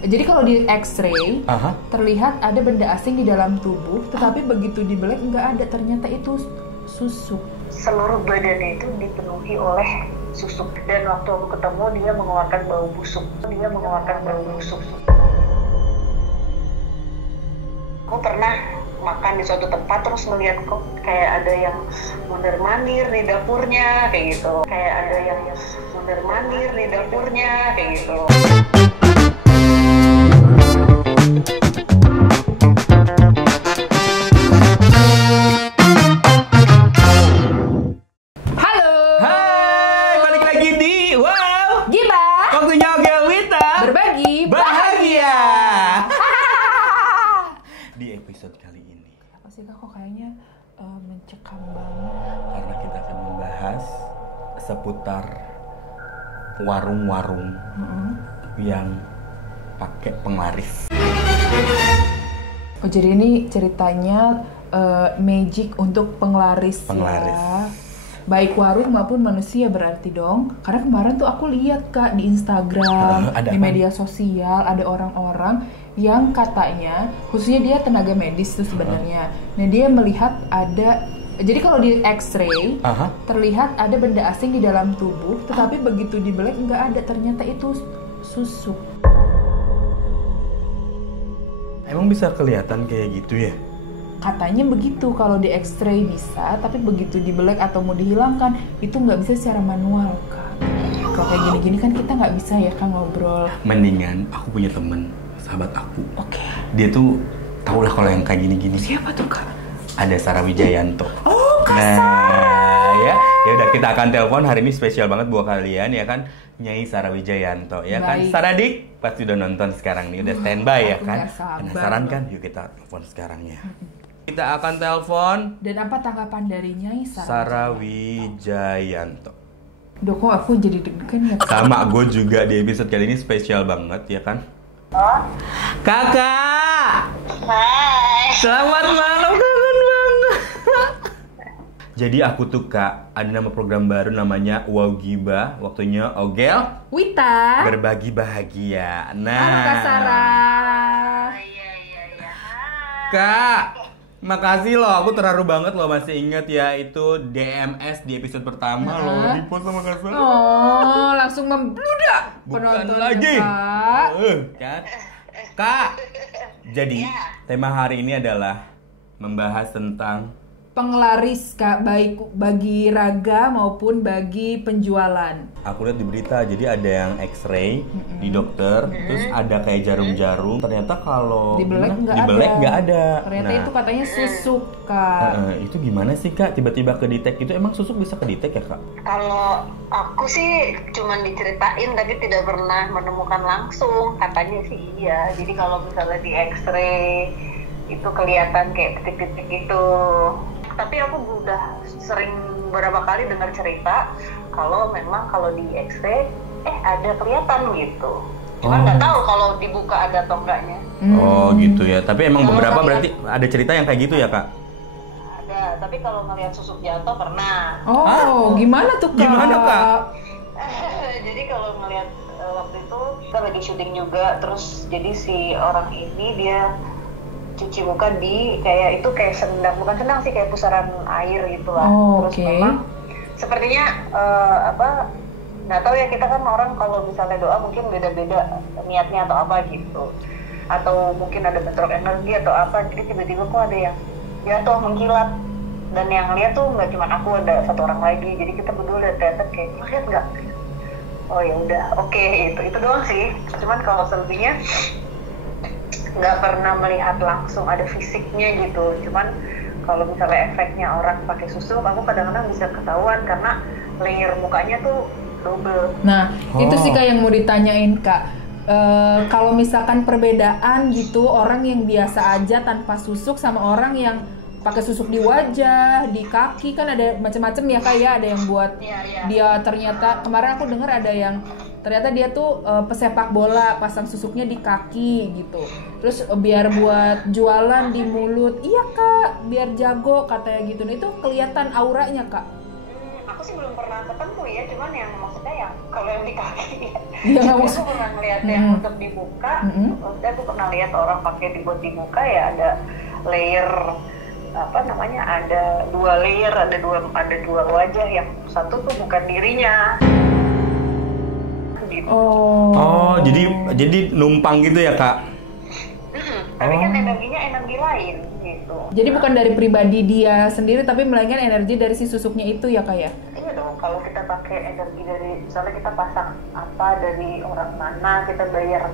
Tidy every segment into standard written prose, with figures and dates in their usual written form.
Jadi kalau di X-ray terlihat ada benda asing di dalam tubuh, tetapi begitu dibelek nggak ada, ternyata itu susuk. Seluruh badannya itu dipenuhi oleh susuk, dan waktu aku ketemu dia mengeluarkan bau busuk. Aku pernah makan di suatu tempat terus melihat kok kayak ada yang mondar-mandir di dapurnya kayak gitu. Halo. Hai, balik lagi di Wow Gibah. Waktunya Ogel Wita Berbagi bahagia. Di episode kali ini Sih kok kayaknya mencekam banget. karena kita akan membahas seputar warung-warung yang pakai penglaris. Oh jadi ini ceritanya magic untuk penglaris. Ya. Baik warung maupun manusia berarti dong. Karena kemarin tuh aku lihat Kak di Instagram, ada di apa? media sosial ada orang-orang yang katanya, khususnya dia tenaga medis tuh sebenarnya. Nah dia melihat ada, jadi kalau di X-ray terlihat ada benda asing di dalam tubuh, tetapi begitu dibelek nggak ada, ternyata itu susuk. Emang bisa kelihatan kayak gitu ya? Katanya begitu, kalau di X-ray bisa, tapi begitu dibelek atau mau dihilangkan itu nggak bisa secara manual Kak. Kalau kayak gini-gini kan kita nggak bisa ya Kak ngobrol. Mendingan aku punya temen, sahabat aku. Oke. Dia tuh tau lah kalau yang kayak gini-gini. Siapa tuh Kak? Ada Sarah Wijayanto. Oh Kak Nah, ya udah kita akan telepon hari ini, spesial banget buat kalian ya kan, Nyai Sarah Wijayanto ya kan. Baik. Sarah Dik pasti udah nonton sekarang nih, udah standby ya aku kan. nggak sabar. Penasaran kan? Yuk kita telepon sekarang ya. Kita akan telepon Dan apa tanggapan dari Nyai Sarah Wijayanto. Duh kok aku jadi deg-degan ya Kak? Sama gue juga, di episode kali ini spesial banget ya kan. Kakak, Hai. selamat malam, kangen banget. Jadi aku tuh Kak, ada nama program baru namanya Wow Gibah, waktunya Ogel Wita. Berbagi Bahagia. Nah, Halo Kak Sarah. Iya. Kak, makasih loh, aku terharu banget loh masih inget ya itu DMS di episode pertama loh, di post sama Kak Sarah. Oh, langsung membludak Bukan penontonnya, lagi. Kak. Kan? Kak, jadi tema hari ini adalah membahas tentang Penglaris Kak, baik bagi raga maupun bagi penjualan. aku lihat di berita, jadi ada yang X-ray di dokter, terus ada kayak jarum-jarum. Ternyata kalau Dibelek nggak ada. Ternyata Nah, itu katanya susuk Kak. itu gimana sih Kak? Tiba-tiba kedetek itu, emang susuk bisa kedetek ya Kak? Kalau aku sih cuman diceritain tapi tidak pernah menemukan langsung. Katanya sih iya. Jadi kalau misalnya di X-ray itu kelihatan kayak titik-titik itu. Tapi aku udah sering beberapa kali dengar cerita kalau memang kalau di X-ray ada kelihatan gitu. Cuman nggak tahu kalau dibuka ada atau enggaknya. Oh gitu ya. Tapi emang Kalau beberapa ngeliat- berarti ada cerita yang kayak gitu ya Kak? Ada. Tapi kalau ngelihat susuk jatuh pernah. Oh, gimana tuh Kak? Gimana, Kak? Jadi kalau ngelihat waktu itu kita lagi syuting juga, terus jadi si orang ini dia cuci muka di kayak itu kayak sendang, bukan sendang sih, kayak pusaran air gitulah. Oh, terus oke. memang sepertinya nggak tahu ya, kita kan orang kalau misalnya doa mungkin beda-beda niatnya atau apa gitu, atau mungkin ada bentrok energi atau apa, jadi tiba-tiba kok ada yang jatuh mengkilat, dan yang lihat tuh nggak cuma aku, ada satu orang lagi, jadi kita berdua lihat kayak lihat nggak, oh ya udah oke, itu doang sih. Cuman kalau selebihnya nggak pernah melihat langsung ada fisiknya gitu. Cuman kalau misalnya efeknya orang pakai susuk, aku kadang-kadang bisa ketahuan karena layer mukanya tuh double. Nah, itu sih Kak yang mau ditanyain Kak. Kalau misalkan perbedaan gitu, orang yang biasa aja tanpa susuk sama orang yang pakai susuk di wajah, di kaki, kan ada macam-macam ya Kak ya. Ada yang buat dia ternyata, kemarin aku dengar ada yang ternyata dia tuh pesepak bola, pasang susuknya di kaki gitu. Terus biar buat jualan di mulut. Iya Kak, biar jago katanya gitu. Nah, itu kelihatan auranya Kak. Aku sih belum pernah ketemu ya, cuman yang maksudnya yang kalau yang di kaki Iya, nggak Tapi usah. aku pernah ngeliat yang untuk dibuka, maksudnya aku pernah lihat orang pakai dibuat dibuka ya ada layer apa namanya, ada 2 layer, ada dua wajah, yang satu tuh bukan dirinya. Gitu. Oh, jadi numpang gitu ya, Kak? Tapi kan energinya energi lain gitu. Jadi bukan dari pribadi dia sendiri, tapi melainkan energi dari si susuknya itu ya, Kak ya? Iya dong, kalau kita pakai energi dari, misalnya kita pasang apa dari orang mana, kita bayar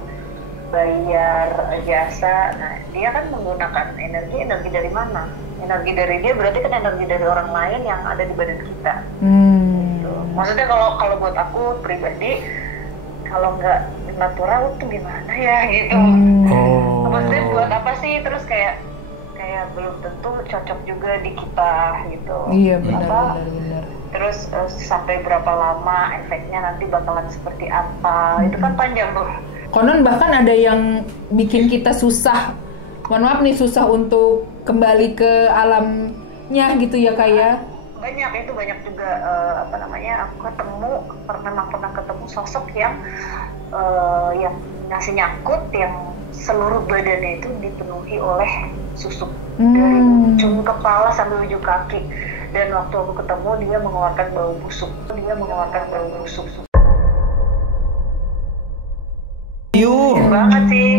jasa, nah dia kan menggunakan energi dari mana? Energi dari dia berarti kan energi dari orang lain yang ada di badan kita. Gitu. Maksudnya kalau buat aku pribadi, kalau nggak natural tuh gimana ya gitu. Maksudnya buat apa sih? Terus kayak belum tentu cocok juga di kita gitu. Iya, benar. Terus sampai berapa lama efeknya nanti bakalan seperti apa? Itu kan panjang tuh. Konon bahkan ada yang bikin kita susah, mohon maaf nih, susah untuk kembali ke alamnya gitu ya, Kak ya? Banyak juga apa namanya, aku pernah ketemu sosok yang ngasih nyangkut, yang seluruh badannya itu dipenuhi oleh susuk dari ujung kepala sampai ujung kaki, dan waktu aku ketemu dia mengeluarkan bau busuk. Kasian banget sih,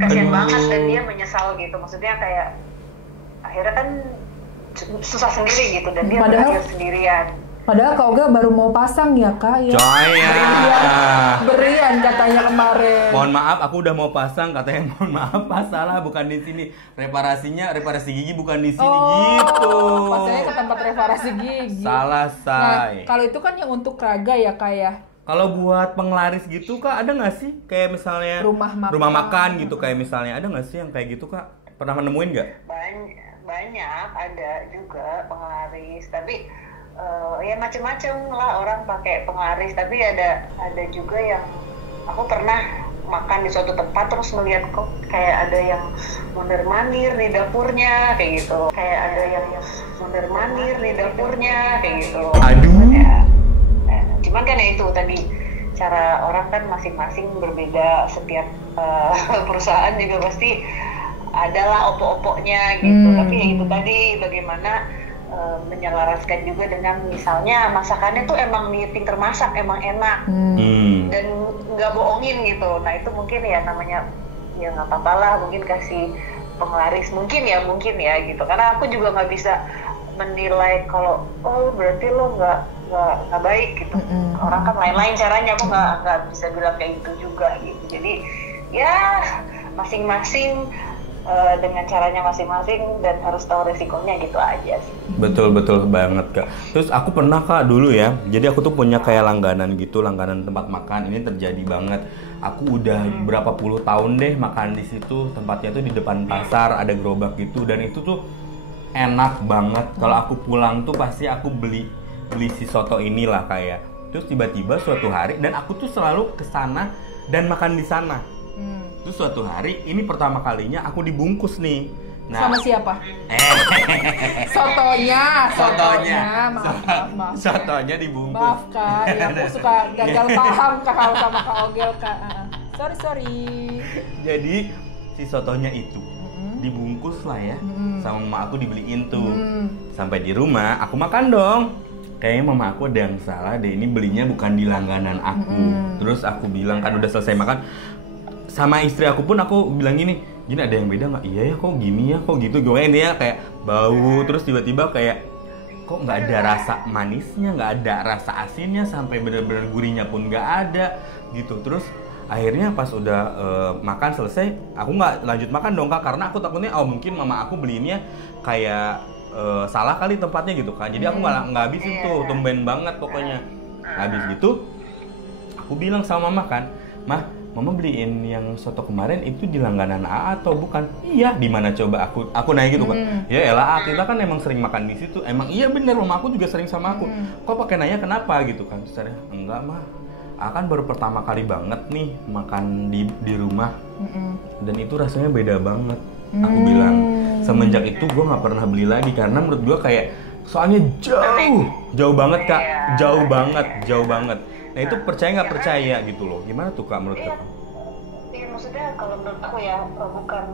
kasian banget, dan dia menyesal gitu, maksudnya kayak akhirnya kan susah sendiri gitu, dan dia berakhir sendirian. Padahal Kak Olga baru mau pasang ya, Kak ya? Berian katanya kemarin. Mohon maaf, aku udah mau pasang, katanya mohon maaf, Pak, salah, bukan di sini. Reparasi gigi bukan di sini gitu. Pasangnya ke tempat reparasi gigi. Salah, say. Nah, kalau itu kan yang untuk raga ya, Kak ya? Kalau buat penglaris gitu, Kak, ada nggak sih? Kayak misalnya rumah makan gitu, kayak misalnya, ada nggak sih yang kayak gitu, Kak? Pernah nemuin nggak? Banyak, ada juga penglaris, tapi ya macam-macam lah orang pakai penglaris. Tapi ada juga yang aku pernah makan di suatu tempat terus melihat kok kayak ada yang mondar-mandir di dapurnya kayak gitu. Aduh. Ya. Cuman kan ya itu tadi, cara orang kan masing-masing berbeda, setiap perusahaan juga pasti adalah opok-opoknya gitu. Tapi ya itu tadi, bagaimana menyelaraskan juga dengan misalnya masakannya tuh emang dia pinter masak, emang enak dan nggak bohongin gitu. Nah itu mungkin ya namanya, ya nggak apa-apa lah, mungkin kasih penglaris mungkin ya gitu. Karena aku juga nggak bisa menilai kalau berarti lo nggak baik gitu. Orang kan lain-lain caranya, aku nggak bisa bilang kayak gitu juga gitu. Jadi ya masing-masing dengan caranya masing-masing, dan harus tahu resikonya gitu aja sih. Betul banget, Kak. Terus aku pernah, Kak, dulu ya, jadi aku tuh punya kayak langganan tempat makan. Ini terjadi banget. Aku udah berapa puluh tahun deh makan di situ. Tempatnya tuh di depan pasar, ada gerobak gitu, dan itu tuh enak banget. Kalau aku pulang tuh pasti aku beli si soto inilah kayak. Terus tiba-tiba suatu hari, dan aku tuh selalu kesana dan makan di sana. Terus suatu hari, ini pertama kalinya aku dibungkus nih. Nah, sama siapa? Sotonya. Maaf. Sotonya dibungkus. Maaf, Kak, ya aku suka gagal paham kalau sama Kak Ogel, Kak. Sorry. Jadi si sotonya itu dibungkus lah ya, sama mama aku dibeliin tuh. Sampai di rumah, aku makan dong. Kayaknya mama aku ada yang salah deh, ini belinya bukan di langganan aku. Terus aku bilang, kan udah selesai makan, sama istri aku pun aku bilang gini ada yang beda nggak? Iya ya, kok gini ya, kok gitu. Gue intinya kayak bau, terus tiba-tiba kayak kok nggak ada rasa manisnya, nggak ada rasa asinnya, sampai bener-bener gurihnya pun nggak ada gitu. Terus akhirnya pas udah makan selesai, aku nggak lanjut makan dong, Kak, karena aku takutnya mungkin mama aku beliinnya kayak salah kali tempatnya gitu kan. Jadi aku nggak habisin tuh, tumben banget pokoknya. Habis gitu aku bilang sama mama kan, Mama beliin yang soto kemarin itu di langganan A atau bukan? Iya, di mana coba, aku nanya gitu kan. Ya elah, kita kan emang sering makan di situ. Emang iya bener, mama aku juga sering sama aku. Kok pakai nanya kenapa gitu kan? Terus enggak, mah. Kan baru pertama kali banget nih makan di rumah. Dan itu rasanya beda banget. Aku bilang, semenjak itu gue nggak pernah beli lagi karena menurut gue kayak soalnya jauh banget, Kak, jauh banget. Nah itu percaya nggak percaya gitu loh. Gimana tuh Kak menurut Iya, Kakak? iya maksudnya kalau menurut aku ya bukan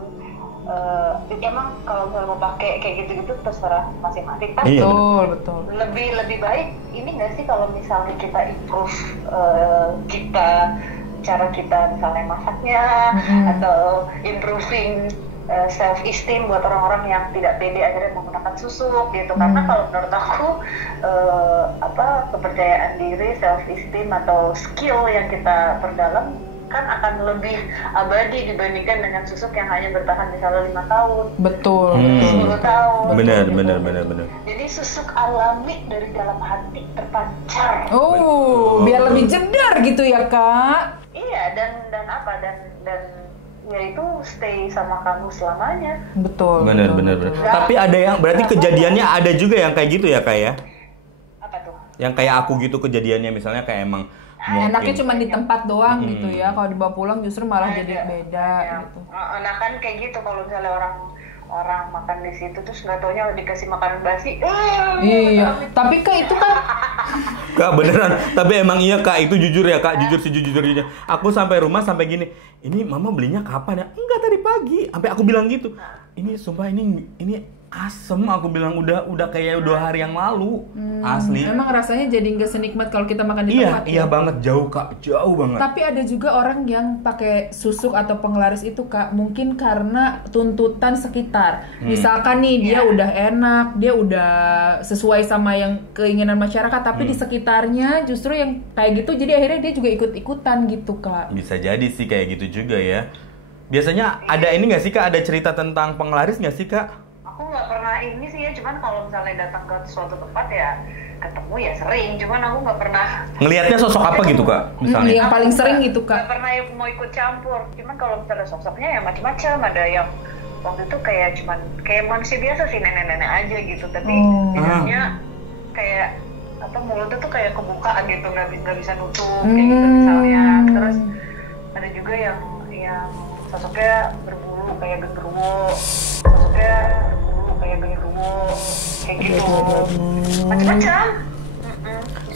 emang kalau misalnya mau pakai kayak gitu-gitu terserah masing-masing. Tapi Iya, betul. lebih baik ini nggak sih kalau misalnya kita improve cara kita misalnya masaknya atau improving self esteem buat orang-orang yang tidak pede akhirnya menggunakan susuk gitu. Karena kalau menurut aku kepercayaan diri, self esteem atau skill yang kita perdalam kan akan lebih abadi dibandingkan dengan susuk yang hanya bertahan misalnya 5 tahun, Betul. 10 tahun. Benar. Jadi susuk alami dari dalam hati terpancar. Oh, biar lebih jedar gitu ya Kak. Iya, dan ya itu stay sama kamu selamanya. Betul. Benar. Tapi ada yang berarti kejadiannya ada juga yang kayak gitu ya Kak ya? Apa tuh? Yang kayak aku gitu kejadiannya misalnya kayak emang Enaknya cuma di tempat doang gitu ya. Kalau dibawa pulang justru malah jadi beda gitu. Nah kan kayak gitu kalau misalnya orang makan di situ terus nggak taunya dikasih makanan basi. Iya. Tapi Kak itu kan Kak beneran, tapi emang iya Kak, itu jujur ya Kak, jujur sejujur-jujurnya. Aku sampai rumah sampai gini, ini mama belinya kapan ya? Enggak tadi pagi. Sampai aku bilang gitu. Ini sumpah ini asem, aku bilang udah kayak 2 hari yang lalu. Asli. Emang rasanya jadi nggak senikmat kalau kita makan di tempat. Iya banget, jauh Kak, jauh banget. Tapi ada juga orang yang pakai susuk atau penglaris itu Kak, mungkin karena tuntutan sekitar. Misalkan nih dia udah enak, dia udah sesuai sama yang keinginan masyarakat, tapi di sekitarnya justru yang kayak gitu, jadi akhirnya dia juga ikut-ikutan gitu Kak. Bisa jadi sih kayak gitu juga ya. Biasanya ada ini nggak sih Kak, ada cerita tentang penglaris nggak sih Kak? Aku nggak pernah ini sih ya, cuman kalau misalnya datang ke suatu tempat ya ketemu ya sering, cuman aku nggak pernah Ngelihatnya sosok apa gitu Kak, misalnya? Yang paling sering gitu Kak. Nggak pernah mau ikut campur, cuman kalau misalnya sosoknya ya macam-macam. Ada yang waktu itu kayak cuman kayak manusia biasa sih, nenek-nenek aja gitu, tapi biasanya kayak mulutnya tuh kayak kebuka gitu, nggak bisa nutup kayak gitu misalnya. Terus ada juga yang sosoknya berbulu kayak genderuwo, kayak gitu, macam-macam.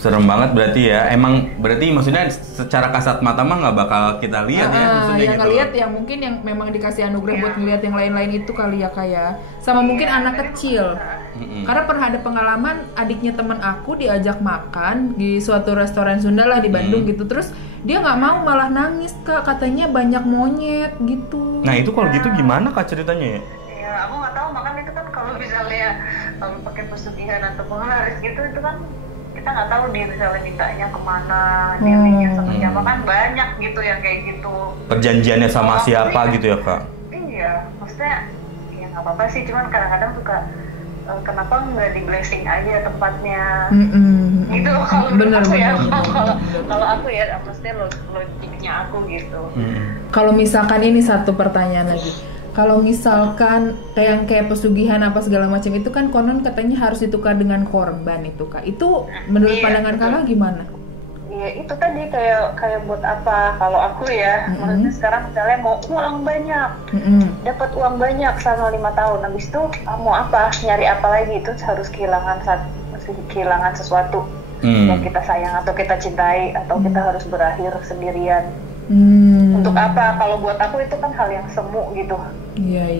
Serem banget berarti ya. Emang berarti maksudnya secara kasat mata mah nggak bakal kita lihat ya maksudnya yang gitu. ngelihat yang mungkin yang memang dikasih anugerah buat ngelihat yang lain-lain itu kali ya Kak. Sama mungkin anak kecil. Karena pernah ada pengalaman adiknya teman aku diajak makan di suatu restoran Sunda lah di Bandung gitu. Terus dia nggak mau, malah nangis Kak, katanya banyak monyet gitu. Nah itu kalau gitu gimana Kak ceritanya ya? Ya aku nggak tahu, makanya itu kan kalau misalnya pakai pesugihan atau penglaris gitu, itu kan kita nggak tahu dia misalnya mintanya kemana, dirinya seperti apa, kan banyak gitu yang kayak gitu. Perjanjiannya sama siapa gitu ya Kak? Iya, maksudnya ya nggak apa-apa sih, cuman kadang-kadang suka kenapa nggak di blessing aja tempatnya. Gitu kalau menurut aku ya. Kalau aku ya, maksudnya logiknya aku gitu. Kalau misalkan ini satu pertanyaan lagi. Kalau misalkan kayak pesugihan apa segala macam itu kan konon katanya harus ditukar dengan korban itu Kak. Itu menurut pandangan Kakak gimana? Iya itu tadi kayak buat apa? Kalau aku ya, maksudnya sekarang misalnya mau uang banyak, dapat uang banyak selama 5 tahun, habis itu mau apa? Nyari apa lagi? Itu harus kehilangan sesuatu yang kita sayang atau kita cintai, atau kita harus berakhir sendirian. Untuk apa? Kalau buat aku itu kan hal yang semu gitu. Iya.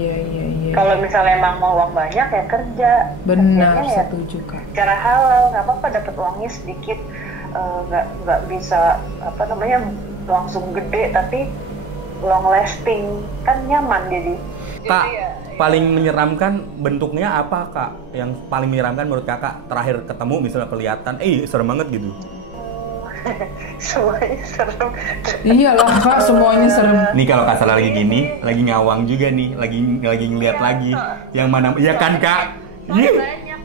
Kalau misalnya emang mau uang banyak ya kerja. Benar, ya, setuju Kak. Cara halal nggak apa-apa, dapat uangnya sedikit, nggak bisa langsung gede, tapi long lasting, kan nyaman jadi. Kak, ya, paling menyeramkan bentuknya apa Kak? Yang paling menyeramkan menurut Kakak terakhir ketemu misalnya kelihatan, serem banget gitu. Semuanya serem. Iyalah Kak, semuanya serem. Nih kalau Kak Sarah lagi gini, lagi ngawang juga nih, lagi ngeliat lagi. Yang mana? Iya kan Kak? Banyak.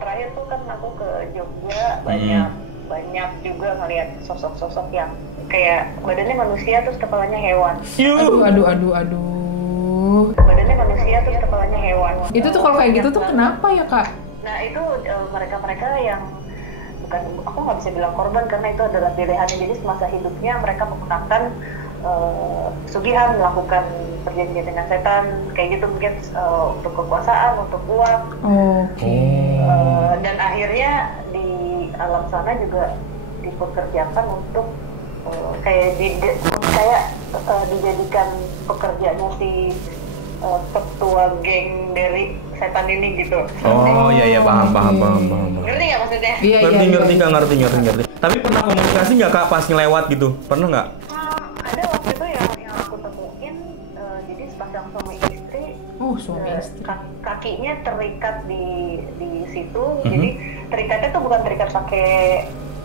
Terakhir tuh kan aku ke Jogja, banyak juga ngeliat sosok-sosok yang kayak badannya manusia terus kepalanya hewan. Aduh. Badannya manusia terus kepalanya hewan. Itu tuh kalau kayak gitu tuh kenapa ya Kak? Nah itu mereka yang bukan, aku nggak bisa bilang korban karena itu adalah pilihannya. Jadi semasa hidupnya mereka menggunakan pesugihan, melakukan perjanjian dengan setan kayak gitu, mungkin untuk kekuasaan, untuk uang. Oke. Dan akhirnya di alam sana juga dipekerjakan untuk kayak dijadikan pekerjaannya si ketua geng dari setan ini gitu. Oh iya paham. Ngerti nggak maksudnya? Iya, Ngerti Kak, ngerti. Tapi pernah komunikasi nggak Kak pas ngelewat gitu? Pernah nggak? Ada waktu itu yang aku temuin, jadi sepasang suami istri. Suami istri. Kakinya terikat di situ. Jadi terikatnya tuh bukan terikat pakai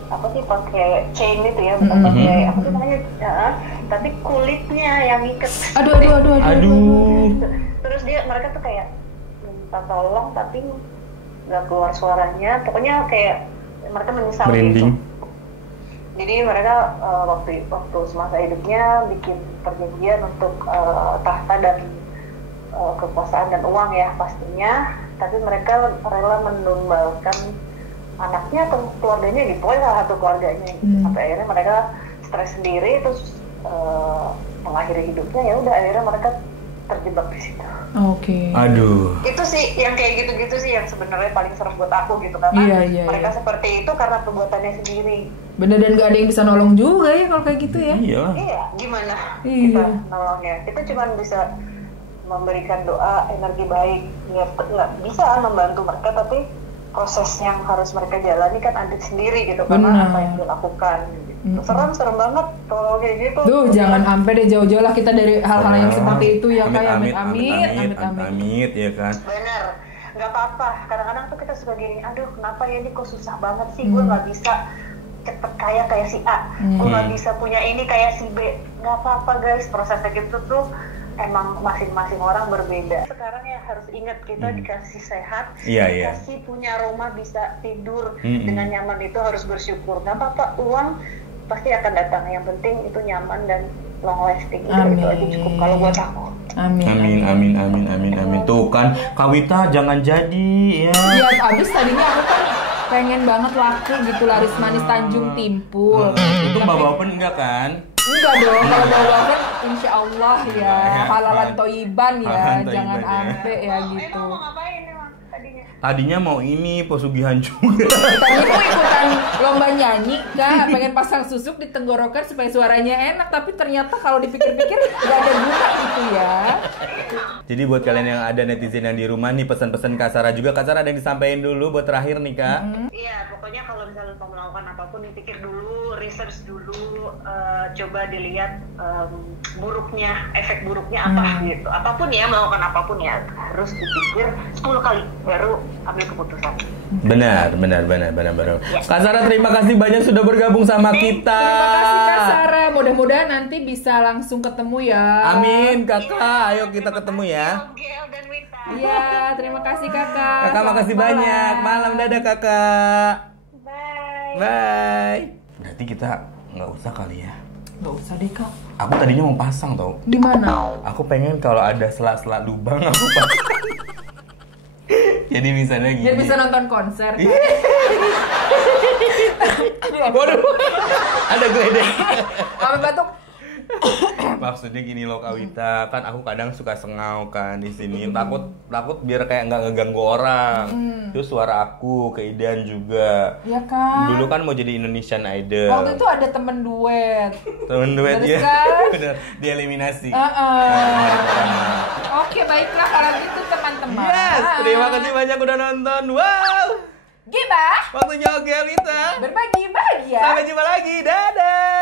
pakai chain itu ya, bukan pakai apa sih namanya, tapi kulitnya yang ikat. Aduh. Terus mereka tuh kayak minta tolong tapi nggak keluar suaranya, pokoknya kayak mereka menyesal gitu. Jadi mereka waktu semasa hidupnya bikin perjanjian untuk tahta dan kekuasaan dan uang ya pastinya, tapi mereka rela menumbalkan anaknya atau keluarganya gitu, pokoknya salah satu keluarganya sampai akhirnya mereka stres sendiri, terus mengakhiri hidupnya. Ya udah akhirnya mereka terjebak di situ. Oke. Aduh. Itu sih yang kayak gitu-gitu sih yang sebenarnya paling serem buat aku gitu, karena mereka seperti itu karena perbuatannya sendiri. Bener, dan gak ada yang bisa nolong juga ya kalau kayak gitu ya. Iya, gimana kita nolongnya? Kita cuma bisa memberikan doa, energi baik, nggak bisa membantu mereka, tapi proses yang harus mereka jalani kan ada sendiri gitu, karena apa yang dilakukan gitu. Serem banget kalau kayak gitu. Jangan sampai deh jauh-jauh lah kita dari hal-hal yang seperti itu ya, kayak amit ya kan. Bener, nggak apa-apa. Kadang-kadang tuh kita suka gini, aduh kenapa ya ini kok susah banget sih, gue nggak bisa cepet kaya kayak si A, gue nggak bisa punya ini kayak si B. Nggak apa-apa guys, prosesnya gitu tuh emang masing-masing orang berbeda. Sekarang ya harus ingat kita dikasih sehat, dikasih punya rumah bisa tidur dengan nyaman, itu harus bersyukur. Gak apa-apa, uang pasti akan datang. Yang penting itu nyaman dan long lasting. Itu aja cukup kalau buat aku. Amin. Tuh kan, Kawita jangan jadi ya. Iya, abis tadinya aku kan pengen banget laku gitu, laris manis Tanjung Timpul. Itu bawa open enggak kan? Enggak dong, kalau bawa kan insya Allah ya, halalan toiban ya, jangan ampe ya gitu. Emang mau ngapain emang tadinya? Tadinya mau ini pesugihan juga. Tadinya mau ikutan lomba nyanyi Kak, pengen pasang susuk di tenggorokan supaya suaranya enak, tapi ternyata kalau dipikir-pikir gak ada guna gitu ya. Jadi buat kalian yang ada netizen yang di rumah nih, pesan-pesan Kak Sarah juga. Kak Sarah ada yang disampaikan dulu buat terakhir nih Kak. Iya, pokoknya kalau misalnya mau melakukan apapun dipikir dulu, research dulu, coba dilihat buruknya, efek buruknya apa gitu. Apapun ya, melakukan apapun ya harus dipikir 10 kali baru ambil keputusan. Benar. Ya. Kak Sarah terima kasih banyak sudah bergabung sama kita. Terima kasih Kak Sarah, mudah-mudahan nanti bisa langsung ketemu ya. Amin Kakak, ayo kita ketemu ya. Iya, terima kasih Kakak. Kakak makasih banyak. Malam, dadah Kakak. Bye. Berarti kita nggak usah kali ya? Nggak usah deh Kak. Aku tadinya mau pasang tau. Di mana? Aku pengen kalau ada sela-sela lubang aku pasang. Jadi misalnya gini. Biar bisa nonton konser. Waduh. Ada geledek. Sampai batuk. Maksudnya gini loh Kawita, kan aku kadang suka sengau kan di sini, takut biar kayak nggak ngeganggu orang. Terus suara aku keidean juga. Iya kan. Dulu kan mau jadi Indonesian Idol. Waktu itu ada temen duet. Ya. Kan? Bener, dieliminasi. Oke, baiklah kalau gitu teman-teman. Yes, terima kasih banyak udah nonton. Wow. Gibah. Waktunya Kawita. Berbagi bahagia. Sampai jumpa lagi. Dadah.